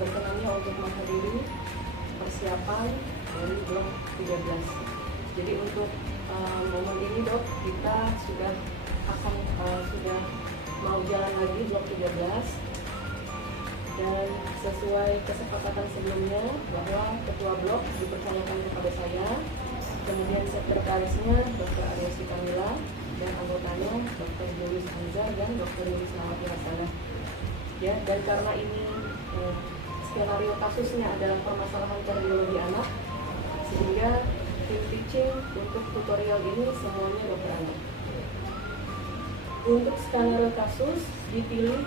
berkenannya untuk menghadiri persiapan dari blok 13. Jadi untuk momen ini dok, kita sudah mau jalan lagi blok 13, dan sesuai kesepakatan sebelumnya bahwa ketua blok dipercayakan kepada saya, kemudian sekretarisnya Dr. Aryasi Kamila, dan anggotanya Dr. Julius Hamzah dan Dr. Yulis Nawati Hasanah. Ya, dan karena ini skenario kasusnya adalah permasalahan kardiologi anak, sehingga tim teaching untuk tutorial ini semuanya dokter anak. Untuk skenario kasus dipilih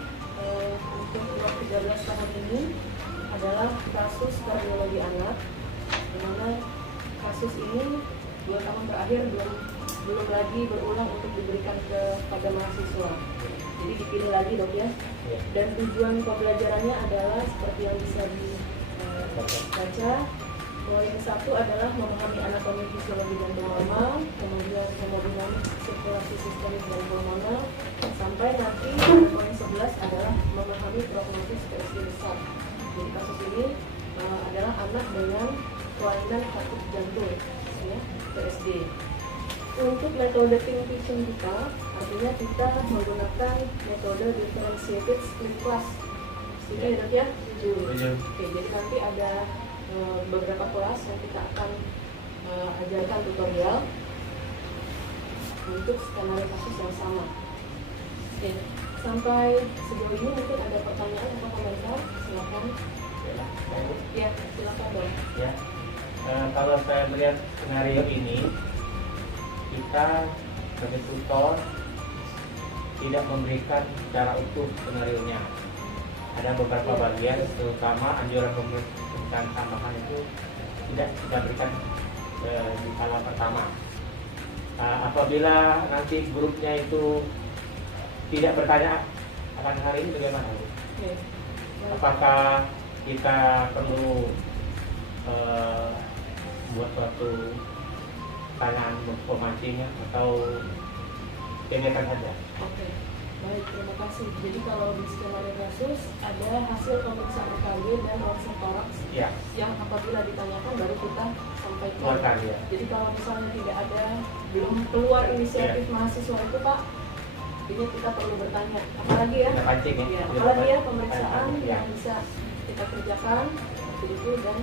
untuk blok 13 tahun ini adalah kasus kardiologi anak, di mana kasus ini 2 tahun terakhir belum lagi berulang untuk diberikan kepada mahasiswa. Jadi dipilih lagi dok ya. Dan tujuan pembelajarannya adalah seperti yang bisa dibaca. Poin 1 adalah memahami anatomi fisiologi jantung normal, kemudian hemodinamik sirkulasi sistemik dan hormonal, sampai nanti poin 11 adalah memahami prognosis PSD besar. Jadi kasus ini adalah anak dengan kelainan katup jantung, ya, PSD. Untuk metode tim teaching kita, artinya kita menggunakan metode differentiated split class. Setuju ya dok ya? Setuju. Oke, jadi nanti ada beberapa kelas yang kita akan ajarkan tutorial untuk skenario kasus yang sama. Oke, sampai sejauh ini mungkin ada pertanyaan atau komentar, silakan. Ya, silakan dong. Ya, kalau saya melihat skenario ini, kita sebagai tutor tidak memberikan secara utuh skenarionya. Ada beberapa bagian, terutama anjuran pemeriksaan tambahan itu tidak kita berikan di kala pertama. Apabila nanti grupnya itu tidak bertanya akan hari ini bagaimana, Bu? Apakah kita perlu buat suatu pertanyaan pemancingnya atau kegiatan saja? Oke, baik, terima kasih. Jadi kalau di skenario kasus ada hasil pemeriksaan EKG dan ronsen toraks yang apabila ditanyakan baru kita sampaikan. Ya. Jadi kalau misalnya tidak ada, belum keluar inisiatif mahasiswa itu Pak, ini kita perlu bertanya. Apalagi ya? Pancing, ya. Apalagi ya pemeriksaan yang bisa kita kerjakan seperti itu dan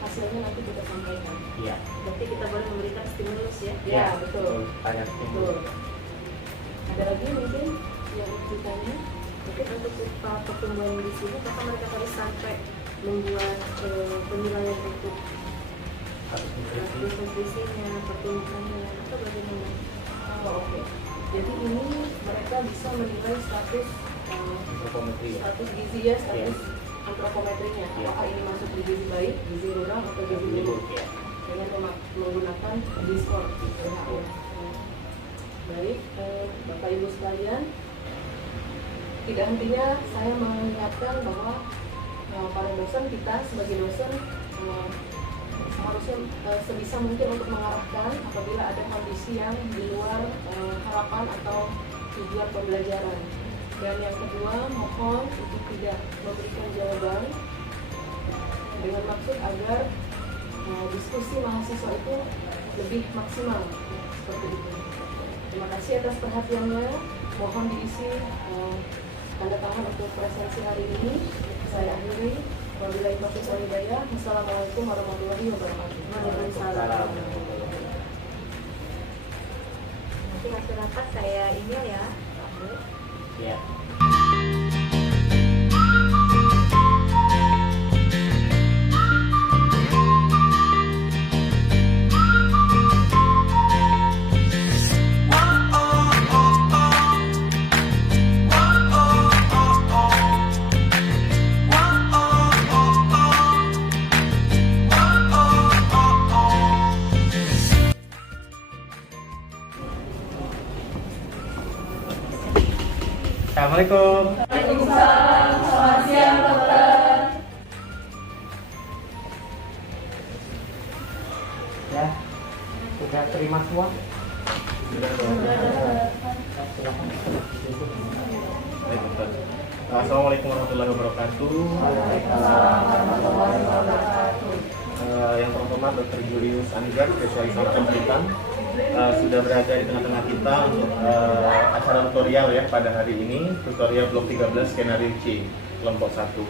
hasilnya nanti kita sampaikan. Iya. Berarti kita boleh memberikan stimulus ya? Ya, betul. Banyak stimulus. Ada lagi mungkin yang ditanya? Mungkin untuk pertumbuhan di sini, apakah mereka harus sampai membuat penilaian untuk nutrisinya, pertumbuhannya, atau bagaimana? Oke. Jadi ini mereka bisa menilai status gizi ya, status antropometrinya. Apakah ini masuk di gizi baik, gizi ruram, atau gizi buruk? Dengan menggunakan G-score WHO. Baik, Bapak Ibu sekalian, tidak hentinya saya mengingatkan bahwa para dosen kita sebagai dosen seharusnya sebisa mungkin untuk mengarahkan apabila ada kondisi yang di luar harapan atau tujuan pembelajaran. Dan yang kedua, mohon untuk tidak memberikan jawaban dengan maksud agar diskusi mahasiswa itu lebih maksimal seperti itu. Terima kasih atas perhatiannya. Mohon diisi tanda tangan untuk presensi hari ini. Saya akhiri. Wabillahi taufiq wal hidayah. Wassalamualaikum warahmatullahi wabarakatuh. Waalaikumsalam. Nanti hasil rapat saya email ya. Ya. Assalamualaikum. Waalaikumsalam. Selamat siang dokter. Ya, sudah terima semua? Assalamualaikum warahmatullahi warahmatullahi wabarakatuh. Yang terhormat Dr. Julius Anigar, spesialis organ hitam, sudah berada di tengah-tengah kita untuk acara tutorial ya pada hari ini, tutorial blok 13 skenario C, kelompok 1.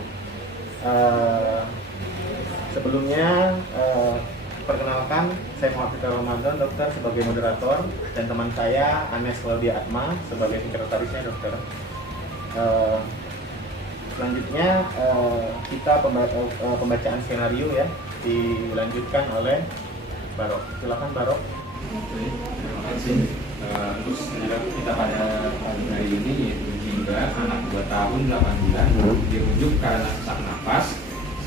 Sebelumnya perkenalkan, saya Muhammad Ramadan, dokter sebagai moderator, dan teman saya Anes Claudia Atma sebagai sekretarisnya dokter. Selanjutnya kita pembacaan skenario ya dilanjutkan oleh Barok. Silakan Barok. Oke, terima kasih. Terus kita pada pagi hari ini yaitu Jingga, anak 2 tahun 8 bulan, dirujuk karena sesak napas.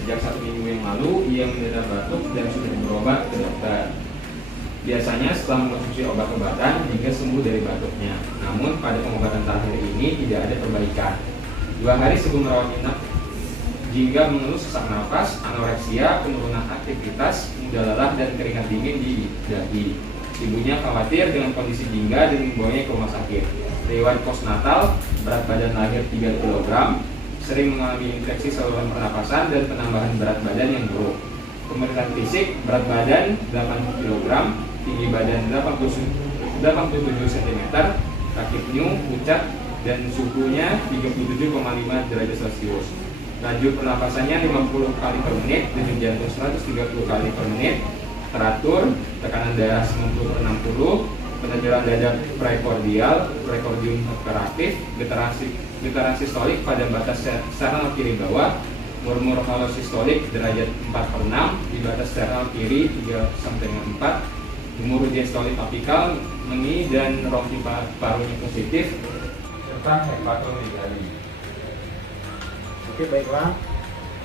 Sejak 1 minggu yang lalu ia menderita batuk dan sudah berobat ke dokter. Biasanya setelah mengonsumsi obat-obatan Jingga sembuh dari batuknya. Namun pada pengobatan terakhir ini tidak ada perbaikan. 2 hari sebelum merawat inap, Jingga mengeluh sesak napas, anoreksia, penurunan aktivitas, mudah lelah dan keringat dingin di dahi. Ibunya khawatir dengan kondisi Jingga dan membawanya ke rumah sakit. Riwayat postnatal, berat badan lahir 3 kg, sering mengalami infeksi saluran pernapasan dan penambahan berat badan yang buruk. Pemeriksaan fisik, berat badan 80 kg, tinggi badan 87 cm, kaki new, pucat, dan suhunya 37,5 derajat Celcius. Laju pernapasannya 50 kali per menit, denyut jantung 130 kali per menit, teratur, tekanan darah 90/60, penenturan dada prekordial, prekordium operatif, getaran sistolik pada batas sternal kiri bawah, murmur holosistolik derajat 4/6 di batas sternal kiri 3-4, murmur diastolik apikal, meni dan rompi parunya positif, serta hepatomegali. Oke, baiklah.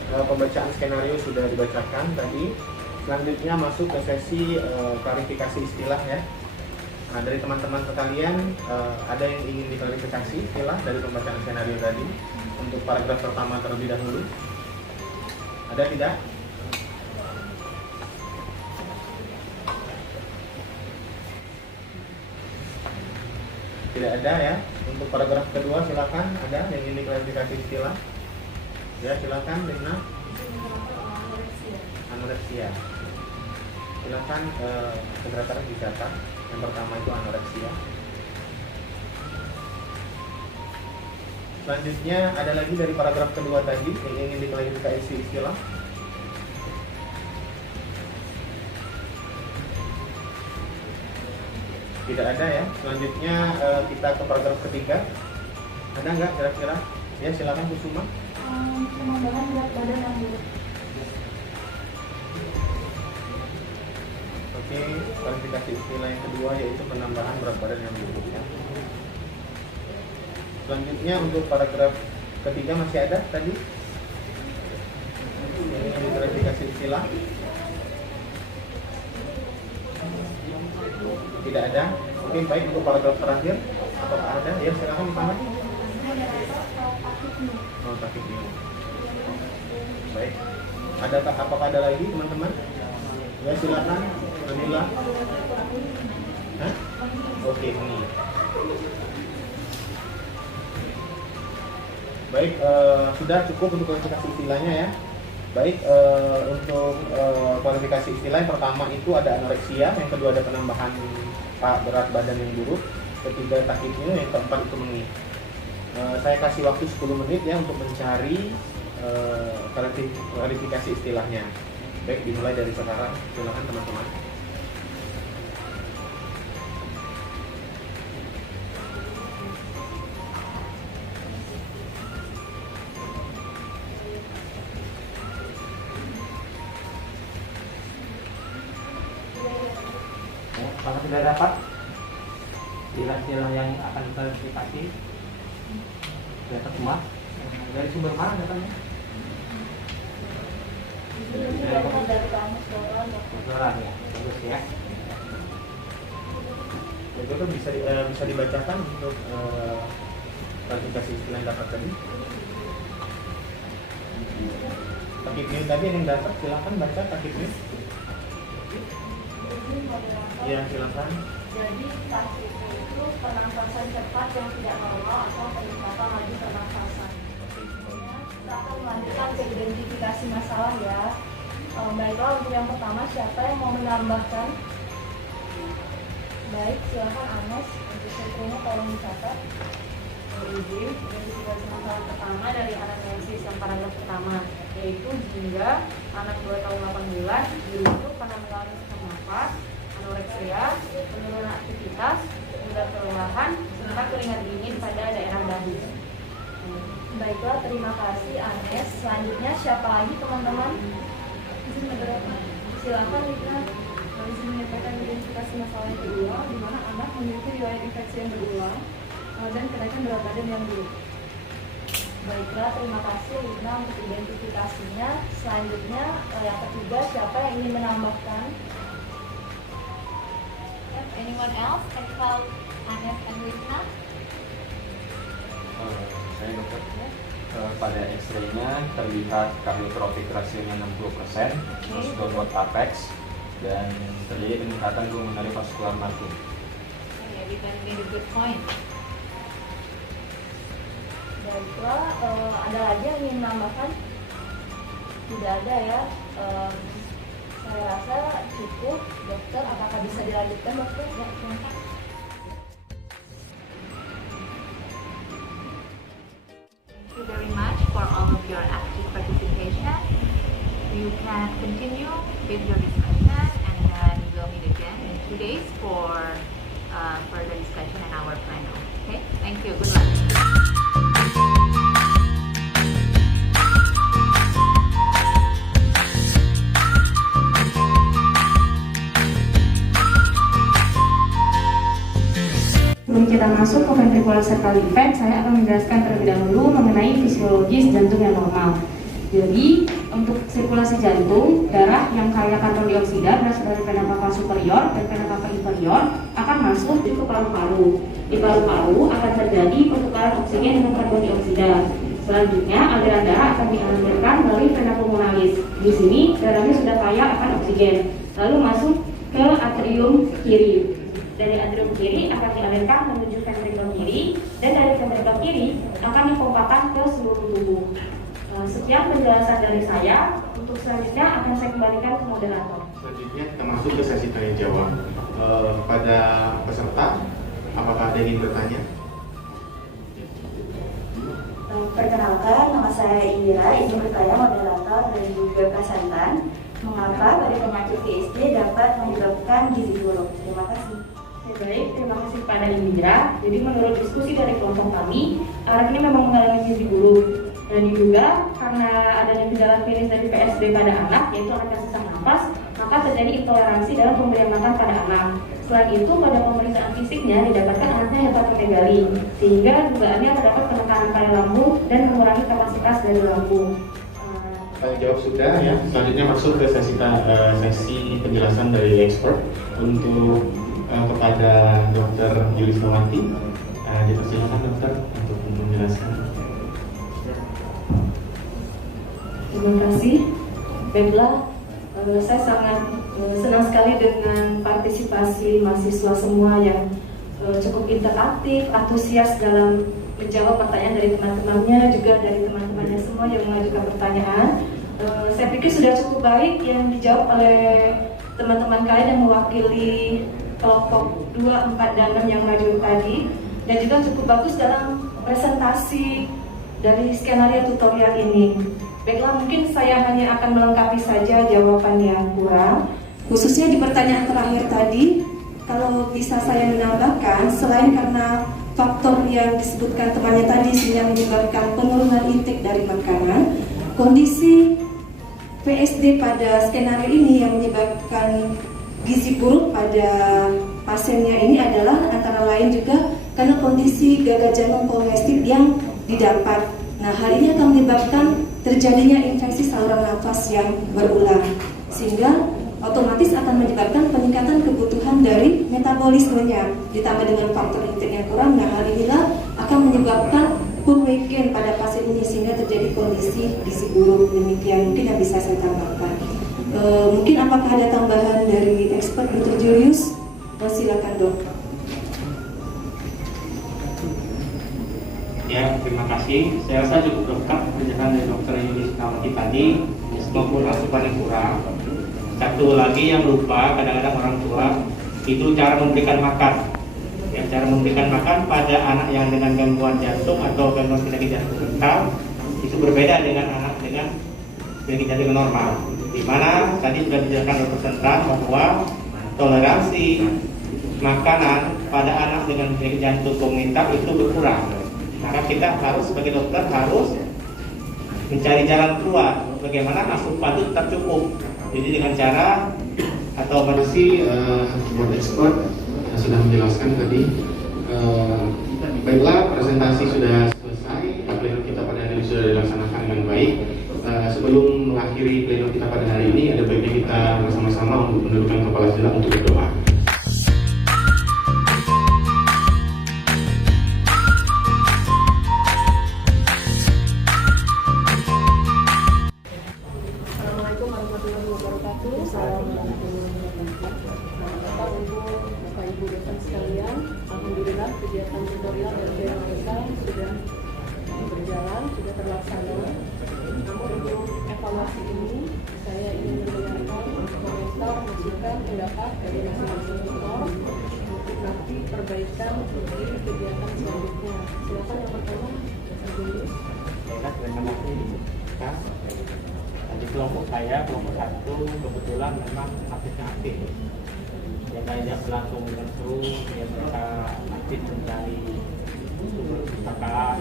Pembacaan skenario sudah dibacakan tadi. Selanjutnya masuk ke sesi klarifikasi istilah ya. Nah, dari teman-teman sekalian ada yang ingin diklarifikasi istilah dari pembacaan skenario tadi untuk paragraf pertama terlebih dahulu? Ada tidak? Tidak ada ya. Untuk paragraf kedua silakan, ada yang ingin diklarifikasi istilah? Ya, silakan Rina. Anoreksia. Silakan sekretaris dicatat. Yang pertama itu anoreksia. Selanjutnya ada lagi dari paragraf kedua tadi yang ingin diklarifikasi istilah. Tidak ada ya. Selanjutnya kita ke paragraf ketiga. Ada nggak kira-kira? Ya, silakan Kusuma. Penambahan berat badan yang buruk. Oke, klarifikasi istilah yang kedua yaitu penambahan berat badan yang buruk ya. Selanjutnya untuk paragraf ketiga masih ada tadi yang ingin diklarifikasi istilah. Tidak ada. Oke, baik, untuk paragraf terakhir apakah ada? Ya, silakan dipanggil. Oh, takut ini. Baik. Apakah ada lagi teman-teman? Ya, silakan. Alhamdulillah. Hah? Oke, ini. Baik, sudah cukup untuk klarifikasi istilahnya ya. Baik, untuk kualifikasi istilah yang pertama itu ada anoreksia, yang kedua ada penambahan berat badan yang buruk, ketiga takipnya, yang keempat itu meni. Saya kasih waktu 10 menit ya untuk mencari klarifikasi istilahnya. Baik, dimulai dari sekarang. Silakan teman-teman. Apakah sudah dapat istilah-istilah yang akan diklarifikasi? Sudah semua? Dari sumber mana datanya? Dari kamus Doran ya, bagus ya. Itu kan bisa dibacakan untuk klarifikasi istilah yang dapat tadi. Takibnya tadi yang dapat, silakan baca takibnya. Ya, silakan. Jadi takip itu pernafasan cepat yang tidak normal atau peningkatan laju pernafasan. Kita akan melanjutkan ke identifikasi masalah ya. Baiklah, untuk yang pertama siapa yang mau menambahkan? Baik, silakan Anes. Untuk seterusnya tolong dicatat. Izin, identifikasi masalah pertama dari anamnesis yang paragraf pertama, yaitu jika anak 2 tahun 8 bulan dirujuk karena mengalami sesak nafas, anoreksia, penurunan aktivitas, mudah kelelahan, serta keringat dingin pada daerah dahi. Baiklah, terima kasih Anes. Selanjutnya siapa lagi teman-teman? Silakan Rika. Izin menyampaikan identifikasi masalah yang berulang, di mana anak memiliki riwayat infeksi yang berulang dan kenaikan berat badan yang buruk. Baiklah, terima kasih Rina untuk identifikasinya. Selanjutnya yang ketiga, siapa yang ingin menambahkan? Anyone else except Anes and Rina? Saya dokter. Pada X-ray-nya terlihat kardiotropic rasionya 60%, terus downward apex, dan terjadi peningkatan pulmonary vascular margin. Okay, everybody made a good point. Baiklah, ada lagi yang ingin menambahkan? Tidak ada ya. Saya rasa cukup, dokter. Apakah bisa dilanjutkan, dokter? Ya, silakan. Thank you very much for all of your active participation. You can continue with your discussion, and then we'll meet again in 2 days for further discussion in our panel. Okay, thank you. Good luck. Sebelum kita masuk ke ventricular septal defect, saya akan menjelaskan terlebih dahulu mengenai fisiologis jantung yang normal. Jadi, untuk sirkulasi jantung, darah yang kaya karbon dioksida berasal dari vena cava superior dan vena cava inferior akan masuk ke paru-paru. Di paru-paru akan terjadi pertukaran oksigen dengan karbon dioksida. Selanjutnya, aliran darah akan dialirkan melalui vena pulmonalis. Di sini, darahnya sudah kaya akan oksigen. Lalu masuk ke atrium kiri. Dari atrium kiri akan dialirkan menuju ventrikel kiri, dan dari ventrikel kiri akan dipompakan ke seluruh tubuh. Sekian penjelasan dari saya. Untuk selanjutnya akan saya kembalikan ke moderator. Selanjutnya kita masuk ke sesi tanya jawab. Pada peserta, apakah ada yang ingin bertanya? Perkenalkan, nama saya Indira, izin bertanya moderator dan juga presentan. Mengapa pada penyakit PSD dapat menyebabkan gizi buruk? Terima kasih. Baik, terima kasih kepada Indra. Jadi menurut diskusi dari kelompok kami, anak ini memang mengalami gizi buruk. Dan diduga karena adanya gejala klinis dari PSD pada anak, yaitu anak yang sesak nafas, maka terjadi intoleransi dalam pemberian makan pada anak. Selain itu, pada pemeriksaan fisiknya didapatkan anaknya hepatomegali, sehingga dugaannya terdapat penekanan pada lambung dan mengurangi kapasitas dari lambung. Tanya jawab sudah ya. Selanjutnya masuk ke sesi penjelasan dari expert untuk kepada Dr. Julis Mawati. Dipersilakan dokter untuk menjelaskan. Terima kasih. Baiklah, saya sangat senang sekali dengan partisipasi mahasiswa semua yang cukup interaktif, antusias dalam menjawab pertanyaan dari teman-temannya, juga dari teman-temannya semua yang mengajukan pertanyaan. Saya pikir sudah cukup baik yang dijawab oleh teman-teman kalian yang mewakili kelompok 2, 4, dan 6 yang maju tadi, dan juga cukup bagus dalam presentasi dari skenario tutorial ini. Baiklah, mungkin saya hanya akan melengkapi saja jawaban yang kurang, khususnya di pertanyaan terakhir tadi. Kalau bisa saya menambahkan, selain karena faktor yang disebutkan temannya tadi sehingga menyebabkan penurunan intake dari makanan, kondisi PSD pada skenario ini yang menyebabkan gizi buruk pada pasiennya ini adalah antara lain juga karena kondisi gagal jantung polinestik yang didapat. Nah, hal ini akan menyebabkan terjadinya infeksi saluran nafas yang berulang, sehingga otomatis akan menyebabkan peningkatan kebutuhan dari metabolismenya, ditambah dengan faktor intake yang kurang. Nah, hal inilah akan menyebabkan poor weight gain pada pasien ini, sehingga terjadi kondisi gizi buruk. Demikian mungkin yang bisa saya tambahkan. Mungkin apakah ada tambahan dari expert Dr. Julius? Silakan dok. Ya, terima kasih. Saya rasa cukup lengkap penjelasan dari Dr. Yulis Nawati tadi, maupun asupan yang kurang. Satu lagi yang lupa, kadang-kadang orang tua itu cara memberikan makan. Ya, cara memberikan makan pada anak yang dengan gangguan jantung atau gangguan penyakit jantung mental itu berbeda dengan anak dengan penyakit jantung normal. Di mana tadi sudah dijelaskan Dr. Sentral bahwa toleransi makanan pada anak dengan penyakit jantung komunitas itu berkurang. Maka kita harus sebagai dokter harus mencari jalan keluar bagaimana asupan itu tetap cukup. Jadi dengan cara atau Masih buat expert sudah menjelaskan tadi. Baiklah, presentasi sudah selesai. Pleno kita pada hari ini sudah dilaksanakan dengan baik. Sebelum mengakhiri pleno kita pada hari ini, ada baiknya kita bersama-sama untuk menundukkan kepala sejenak untuk berdoa. Assalamualaikum warahmatullahi wabarakatuh. Bapak Ibu dosen sekalian, alhamdulillah kegiatan tutorial LPR kita sudah berjalan, sudah terlaksana. Namun untuk evaluasi ini, saya ingin mendengarkan komentar, masukan, pendapat dari masing-masing tutor untuk nanti perbaikan di kegiatan selanjutnya. Silakan yang pertama, Dr. Julius. Terima kasih. Di kelompok saya, kelompok 1 kebetulan memang aktifnya aktif. Yang banyak berlangsung dengan seru, yang mereka aktif mencari kakak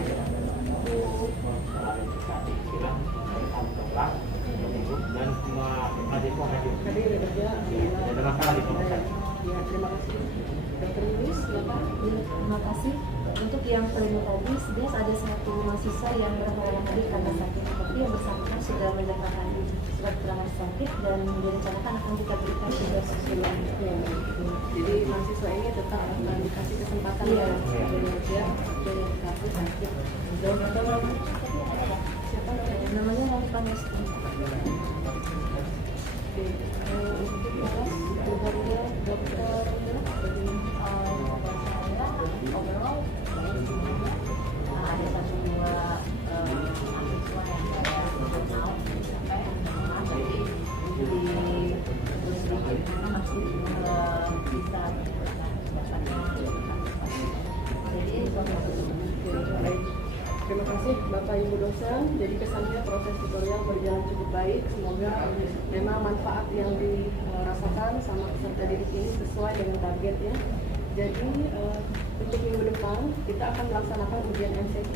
untuk klarifikasi istilah tolak dan semua mahasiswa hadir. Ada masalah di kelompok saya. Ya, terima kasih. Dr. Yulis, silakan. Terima kasih. Untuk yang pleno tadi, sebenarnya ada satu mahasiswa yang berhalangan hadir karena sakit, tapi yang bersangkutan sudah menyertakan surat keterangan sakit dan direncanakan akan kita berikan tugas susulan. Ya, jadi mahasiswa ini tetap akan dikasih kesempatan Iya. ya, dari kartu sakit. Siapa namanya? Namanya Raffa Nesti. Oke, untuk kelas tutornya Dr. Overall, ada satu dua mahasiswa yang saya belum tahu sampai jadi terus masih bisa jadi Baik. Terima kasih Bapak Ibu dosen. Jadi kesannya proses tutorial berjalan cukup baik. Semoga memang manfaat yang dirasakan sama peserta didik ini sesuai dengan targetnya. Jadi untuk minggu depan kita akan melaksanakan ujian MCQ.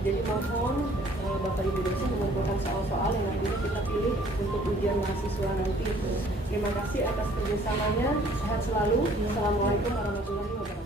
Jadi mohon Bapak Ibu dosen mengumpulkan soal-soal yang nantinya kita pilih untuk ujian mahasiswa nanti. Terima kasih atas kerjasamanya. Sehat selalu. Assalamualaikum warahmatullahi wabarakatuh.